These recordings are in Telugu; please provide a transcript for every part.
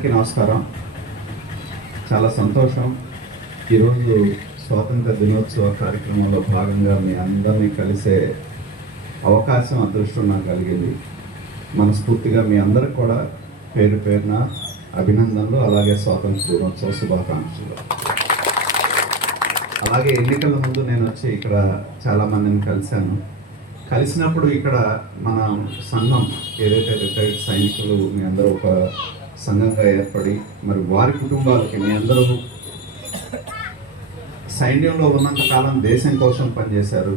అందరికీ నమస్కారం. చాలా సంతోషం ఈరోజు స్వాతంత్ర దినోత్సవ కార్యక్రమంలో భాగంగా మీ అందరినీ కలిసే అవకాశం, అదృష్టం నాకు కలిగింది. మనస్ఫూర్తిగా మీ అందరికి కూడా పేరు పేరున అభినందనలు, అలాగే స్వాతంత్ర దినోత్సవ శుభాకాంక్షలు. అలాగే ఎన్నికల ముందు నేను వచ్చి ఇక్కడ చాలామందిని కలిసినప్పుడు ఇక్కడ మన సంఘం ఏదైతే రిటైర్డ్ సైనికులు మీ అందరూ ఒక సంఘంగా ఏర్పడి మరి వారి కుటుంబాలకి మీ అందరూ సైన్యంలో ఉన్నంత కాలం దేశం కోసం పనిచేశారు.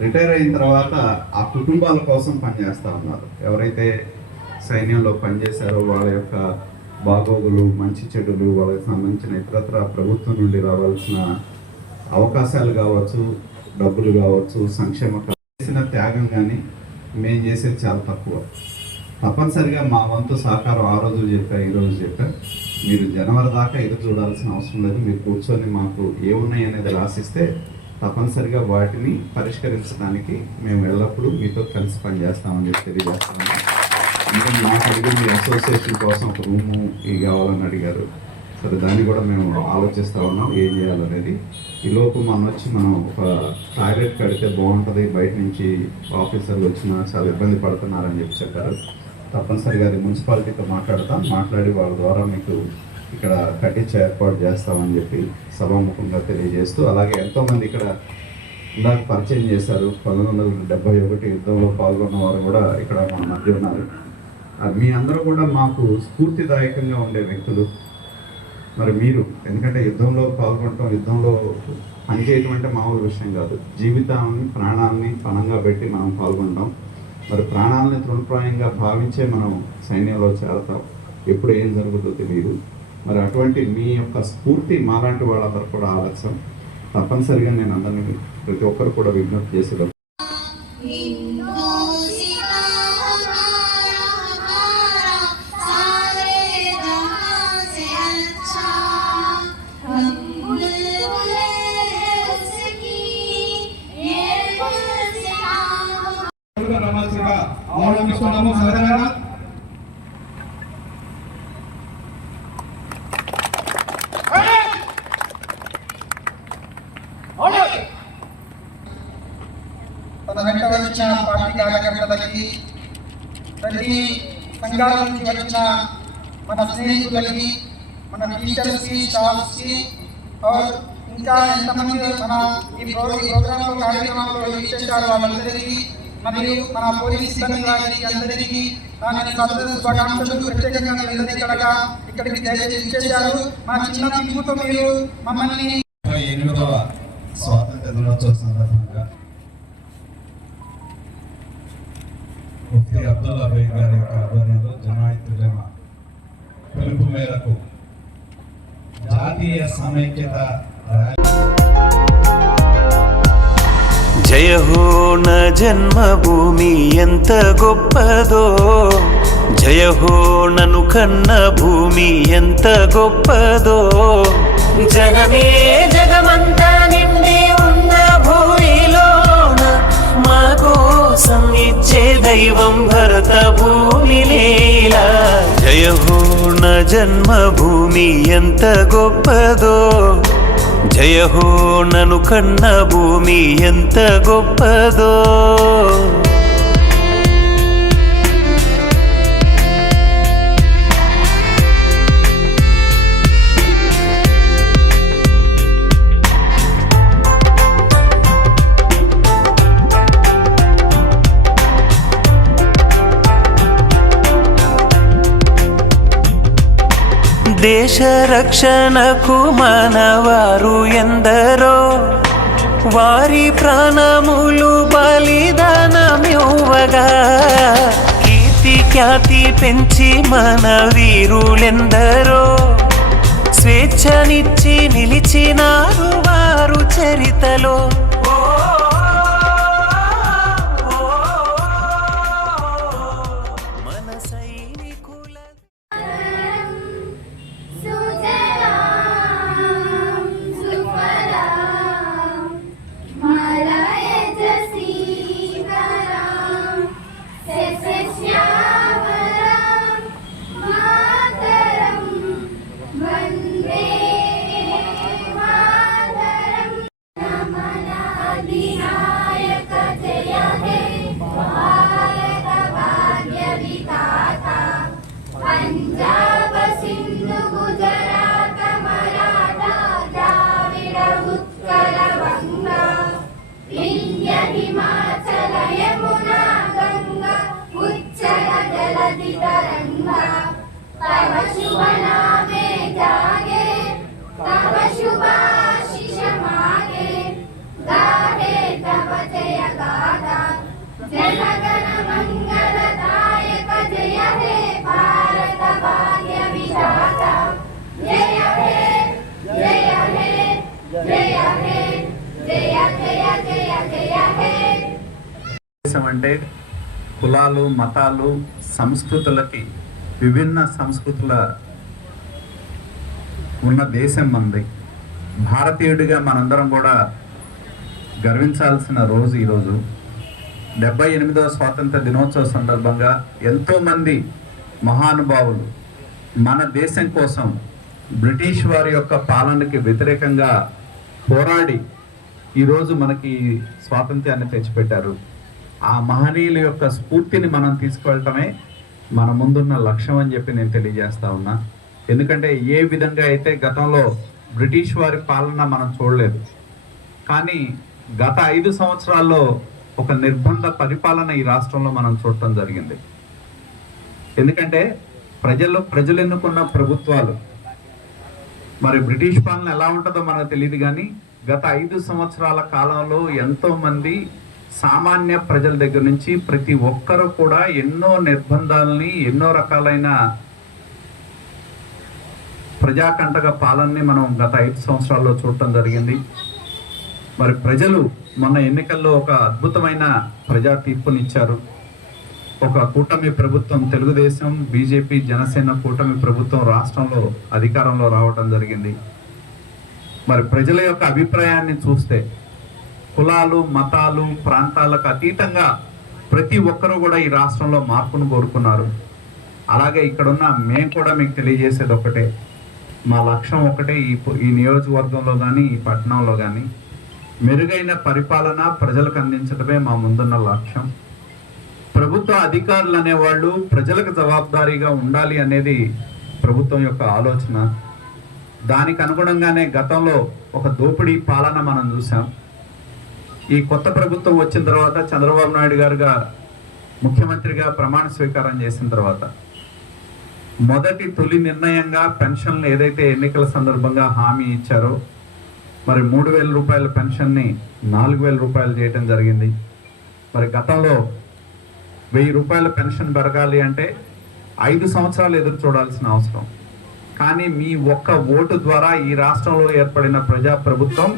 రిటైర్ అయిన తర్వాత ఆ కుటుంబాల కోసం పనిచేస్తూ ఉన్నారు. ఎవరైతే సైన్యంలో పనిచేశారో వాళ్ళ యొక్క బాగోగులు, మంచి చెడులు, వాళ్ళకి సంబంధించిన ఇతరత్ర ప్రభుత్వం నుండి రావాల్సిన అవకాశాలు కావచ్చు, డబ్బులు కావచ్చు, సంక్షేమ చేసిన త్యాగం కానీ మేము చేసేది చాలా తక్కువ. తప్పనిసరిగా మా వంతు సహకారం ఆ రోజు చెప్పా, ఈరోజు చెప్పా. మీరు జనవరి దాకా ఎదురు చూడాల్సిన అవసరం లేదు. మీరు కూర్చొని మాకు ఏమున్నాయి అనేది రాసిస్తే తప్పనిసరిగా వాటిని పరిష్కరించడానికి మేము ఎల్లప్పుడూ మీతో కలిసి పనిచేస్తామని చెప్పి తెలియజేస్తాము. ఇంకా నాకు అడిగింది అసోసియేషన్ కోసం ఒక రూము ఇవి కావాలని అడిగారు. సరే, దాన్ని కూడా మేము ఆలోచిస్తూ ఉన్నాం ఏం చేయాలనేది. ఈలోపు మనం ఒక టాయిలెట్ కడితే బాగుంటుంది, బయట నుంచి ఆఫీసర్లు వచ్చినా చాలా ఇబ్బంది పడుతున్నారని చెప్పారు. తప్పనిసరిగా అది మున్సిపాలిటీతో మాట్లాడి వాళ్ళ ద్వారా మీకు ఇక్కడ కట్టించే ఏర్పాటు చేస్తామని చెప్పి సభాముఖంగా తెలియజేస్తూ, అలాగే ఎంతోమంది ఇక్కడ ఇందాక పరిచయం చేశారు. 1971 యుద్ధంలో పాల్గొన్న వారు కూడా ఇక్కడ మన మధ్య ఉన్నారు. మీ అందరూ కూడా మాకు స్ఫూర్తిదాయకంగా ఉండే వ్యక్తులు. మరి మీరు ఎందుకంటే యుద్ధంలో పాల్గొనటం, యుద్ధంలో పనిచేయటం అంటే మామూలు విషయం కాదు. జీవితాన్ని, ప్రాణాలని పణంగా పెట్టి మనం పాల్గొంటాం. మరి ప్రాణాలని తృణప్రాయంగా భావించే మనం సైన్యంలో చేరతాం. ఎప్పుడు ఏం జరుగుతుందో తెలియదు. మరి అటువంటి మీ యొక్క స్ఫూర్తి మాలాంటి వాళ్ళందరూ కూడా ఆలస్యం. తప్పనిసరిగా నేను అందరినీ, ప్రతి ఒక్కరు కూడా విజ్ఞప్తి చేసేది అవలంబిస్తున్నాము. సహజంగా తన వెంట వచ్చిన పార్టీ కార్యకర్తలకి, ప్రతి సంఘాల నుంచి వచ్చిన మన స్నేహితులకి, మన టీచర్స్కి, స్టాఫ్స్కి, ఇంకా ఎంతమంది మన ఈ ప్రోగ్రాంలో కార్యక్రమంలో ఇచ్చేసారు వాళ్ళందరికీ, మరియు మన పోలీస్ సిబ్బంది వారికి అందరికీ శుభాకాంక్షలు. ప్రత్యేకంగా ఇక్కడికి ఇచ్చేశారు. మా చిన్న పిలుపుతో మీరు మమ్మల్ని 28వ స్వాతంత్ర దినోత్సవ సందర్భంగా ముఫ్తీ అబ్దుల్లా బై గారి యొక్క ఆధ్వర్యంలో జమాయత్ ఉలమా పిలుపు మేరకు జాతీయ సమైక్యత జయ హో న జన్మభూమి ఎంత గొప్పదో, జయ హో నను కన్న భూమి ఎంత గొప్పదో, జగమే జగమంతా నిండి ఉన్న భూమిలోన మా కోసం ఇచ్చే దైవం భరత భూమి లీలా. జయ హో న జన్మభూమి ఎంత గొప్పదో, జయ హో నను కన్న భూమి ఎంత గొప్పదో. దేశ రక్షణకు మనవారు ఎందరో, వారి ప్రాణములు బలిదానమివ్వగా, కీర్తి ఖ్యాతి పెంచి మన వీరులెందరో, స్వేచ్ఛనిచ్చి నిలిచినారు వారు చరితలో. Mater विनायक जय हे भारत भाग्य विधाता पंजाब सिंधु गुजरात मराठा द्राविड उत्कल बंगा विंध्य हिमाचल यमुना गंगा उच्चल जलधि तरंगा तव शुभ नामे जागे तव शुभाशिष मागे गाहे तव जय गाथा जनगण मंगलदायक जय हे भारत भाग्य विधाता जय हे जय हे जय हे जय जय जय जय हे దేశం అంటే కులాలు మతాలు సంస్కృతులకి విభిన్న సంస్కృతుల ఉన్న దేశం మనది. భారతీయుడిగా మనందరం కూడా గర్వించాల్సిన రోజు ఈరోజు. 78వ స్వాతంత్ర దినోత్సవ సందర్భంగా ఎంతోమంది మహానుభావులు మన దేశం కోసం బ్రిటిష్ వారి యొక్క పాలనకి వ్యతిరేకంగా పోరాడి ఈరోజు మనకి స్వాతంత్ర్యాన్ని తెచ్చిపెట్టారు. ఆ మహనీయుల యొక్క స్ఫూర్తిని మనం తీసుకువెళ్ళటమే మన ముందున్న లక్ష్యం అని చెప్పి నేను తెలియజేస్తా ఉన్నా. ఎందుకంటే ఏ విధంగా అయితే గతంలో బ్రిటిష్ వారి పాలన మనం చూడలేదు, కానీ గత 5 సంవత్సరాల్లో ఒక నిర్బంధ పరిపాలన ఈ రాష్ట్రంలో మనం చూడటం జరిగింది. ఎందుకంటే ప్రజలు ఎన్నుకున్న ప్రభుత్వాలు, మరి బ్రిటిష్ పాలన ఎలా ఉంటుందో మనకు తెలియదు, కానీ గత 5 సంవత్సరాల కాలంలో ఎంతో మంది సామాన్య ప్రజల దగ్గర నుంచి ప్రతి ఒక్కరూ కూడా ఎన్నో నిర్బంధాలని, ఎన్నో రకాలైన ప్రజాకంటక పాలనని మనం గత 5 సంవత్సరాల్లో చూడటం జరిగింది. మరి ప్రజలు మొన్న ఎన్నికల్లో ఒక అద్భుతమైన ప్రజా తీర్పునిచ్చారు. ఒక కూటమి ప్రభుత్వం, తెలుగుదేశం, బీజేపీ, జనసేన కూటమి ప్రభుత్వం రాష్ట్రంలో అధికారంలో రావటం జరిగింది. మరి ప్రజల యొక్క అభిప్రాయాన్ని చూస్తే కులాలు మతాలు ప్రాంతాలకు అతీతంగా ప్రతి ఒక్కరూ కూడా ఈ రాష్ట్రంలో మార్పును కోరుకున్నారు. అలాగే ఇక్కడున్న మేము కూడా మీకు తెలియజేసేది ఒకటే, మా లక్ష్యం ఒకటే, ఈ నియోజకవర్గంలో కానీ ఈ పట్టణంలో కానీ మెరుగైన పరిపాలన ప్రజలకు అందించడమే మా ముందున్న లక్ష్యం. ప్రభుత్వ అధికారులు అనేవాళ్ళు ప్రజలకు జవాబుదారీగా ఉండాలి అనేది ప్రభుత్వం యొక్క ఆలోచన. దానికి అనుగుణంగానే గతంలో ఒక దోపిడీ పాలన మనం చూసాం. ఈ కొత్త ప్రభుత్వం వచ్చిన తర్వాత చంద్రబాబు నాయుడు గారుగా ముఖ్యమంత్రిగా ప్రమాణ స్వీకారం చేసిన తర్వాత తొలి నిర్ణయంగా పెన్షన్లు ఏదైతే ఎన్నికల సందర్భంగా హామీ ఇచ్చారో, మరి 3,000 రూపాయల పెన్షన్ని 4,000 రూపాయలు చేయటం జరిగింది. మరి గతంలో 1,000 రూపాయల పెన్షన్ పెరగాలి అంటే 5 సంవత్సరాలు ఎదురు చూడాల్సిన అవసరం. కానీ మీ ఒక్క ఓటు ద్వారా ఈ రాష్ట్రంలో ఏర్పడిన ప్రభుత్వం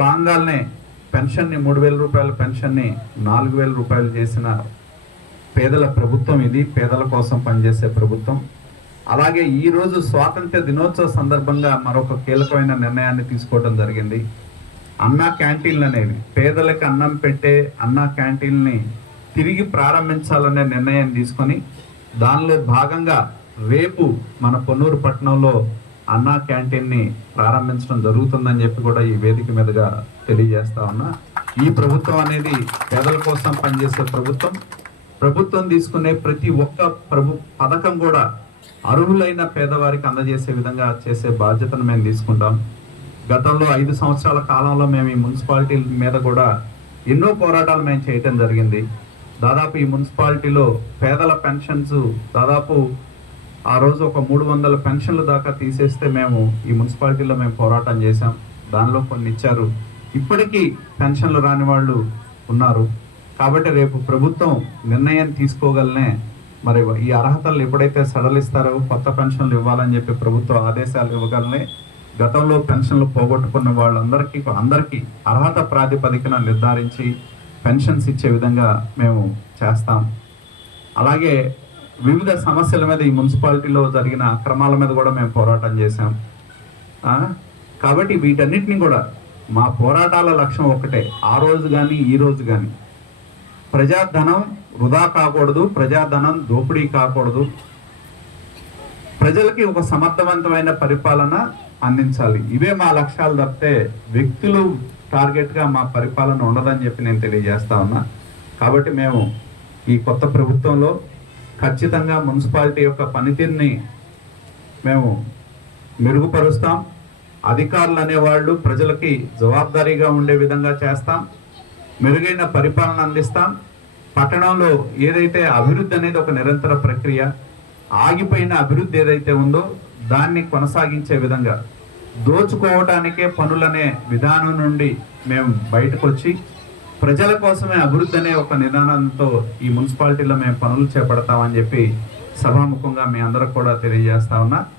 రాగానే పెన్షన్ని 3,000 రూపాయల పెన్షన్ని 4,000 రూపాయలు చేసిన పేదల ప్రభుత్వం ఇది, పేదల కోసం పనిచేసే ప్రభుత్వం. అలాగే ఈరోజు స్వాతంత్ర్య దినోత్సవ సందర్భంగా మరొక కీలకమైన నిర్ణయాన్ని తీసుకోవడం జరిగింది. అన్నా క్యాంటీన్లు అనేవి, పేదలకు అన్నం పెట్టే అన్నా క్యాంటీన్ని తిరిగి ప్రారంభించాలనే నిర్ణయం తీసుకొని దానిలో భాగంగా రేపు మన పొన్నూరు పట్టణంలో అన్నా క్యాంటీన్ని ప్రారంభించడం జరుగుతుందని చెప్పి కూడా ఈ వేదిక మీదుగా తెలియజేస్తా ఉన్నా. ఈ ప్రభుత్వం అనేది పేదల కోసం పనిచేసే ప్రభుత్వం తీసుకునే ప్రతి ఒక్క పథకం కూడా అర్హులైన పేదవారికి అందజేసే విధంగా చేసే బాధ్యతను మేము తీసుకుంటాం. గతంలో 5 సంవత్సరాల కాలంలో మేము ఈ మున్సిపాలిటీ మీద కూడా ఎన్నో పోరాటాలు మేము చేయటం జరిగింది. దాదాపు ఈ మున్సిపాలిటీలో పేదల పెన్షన్స్ దాదాపు ఆ రోజు ఒక 300 పెన్షన్లు దాకా తీసేస్తే మేము ఈ మున్సిపాలిటీలో మేము పోరాటం చేశాం. దానిలో కొన్ని ఇచ్చారు. ఇప్పటికీ పెన్షన్లు రాని వాళ్ళు ఉన్నారు. కాబట్టి రేపు ప్రభుత్వం నిర్ణయం తీసుకోగలనే మరి ఈ అర్హతలు ఎప్పుడైతే సడలిస్తారో కొత్త పెన్షన్లు ఇవ్వాలని చెప్పి ప్రభుత్వ ఆదేశాలు ఇవ్వగలనే గతంలో పెన్షన్లు పోగొట్టుకున్న వాళ్ళందరికీ అర్హత ప్రాతిపదికన నిర్ధారించి పెన్షన్స్ ఇచ్చే విధంగా మేము చేస్తాం. అలాగే వివిధ సమస్యల మీద ఈ మున్సిపాలిటీలో జరిగిన అక్రమాల మీద కూడా మేము పోరాటం చేశాం. కాబట్టి వీటన్నిటిని కూడా మా పోరాటాల లక్ష్యం ఒకటే, ఆ రోజు కానీ ఈ రోజు కానీ ప్రజాధనం వృధా కాకూడదు, ప్రజాధనం దోపిడీ కాకూడదు, ప్రజలకి ఒక సమర్థవంతమైన పరిపాలన అందించాలి. ఇవే మా లక్ష్యాలు తప్పితే వ్యక్తులు టార్గెట్గా మా పరిపాలన ఉండదని చెప్పి నేను తెలియజేస్తా ఉన్నా. కాబట్టి మేము ఈ కొత్త ప్రభుత్వంలో ఖచ్చితంగా మున్సిపాలిటీ యొక్క పనితీరుని మేము మెరుగుపరుస్తాం. అధికారులు అనేవాళ్ళు ప్రజలకి జవాబుదారీగా ఉండే విధంగా చేస్తాం. మెరుగైన పరిపాలన అందిస్తాం. పట్టణంలో ఏదైతే అభివృద్ధి అనేది ఒక నిరంతర ప్రక్రియ, ఆగిపోయిన అభివృద్ధి ఏదైతే ఉందో దాన్ని కొనసాగించే విధంగా దోచుకోవడానికే పనులనే విధానం నుండి మేము బయటకు వచ్చి ప్రజల కోసమే అభివృద్ధి అనే ఒక నిదానంతో ఈ మున్సిపాలిటీలో మేము పనులు చేపడతామని చెప్పి సభాముఖంగా మీ అందరూ కూడా తెలియజేస్తా ఉన్నా.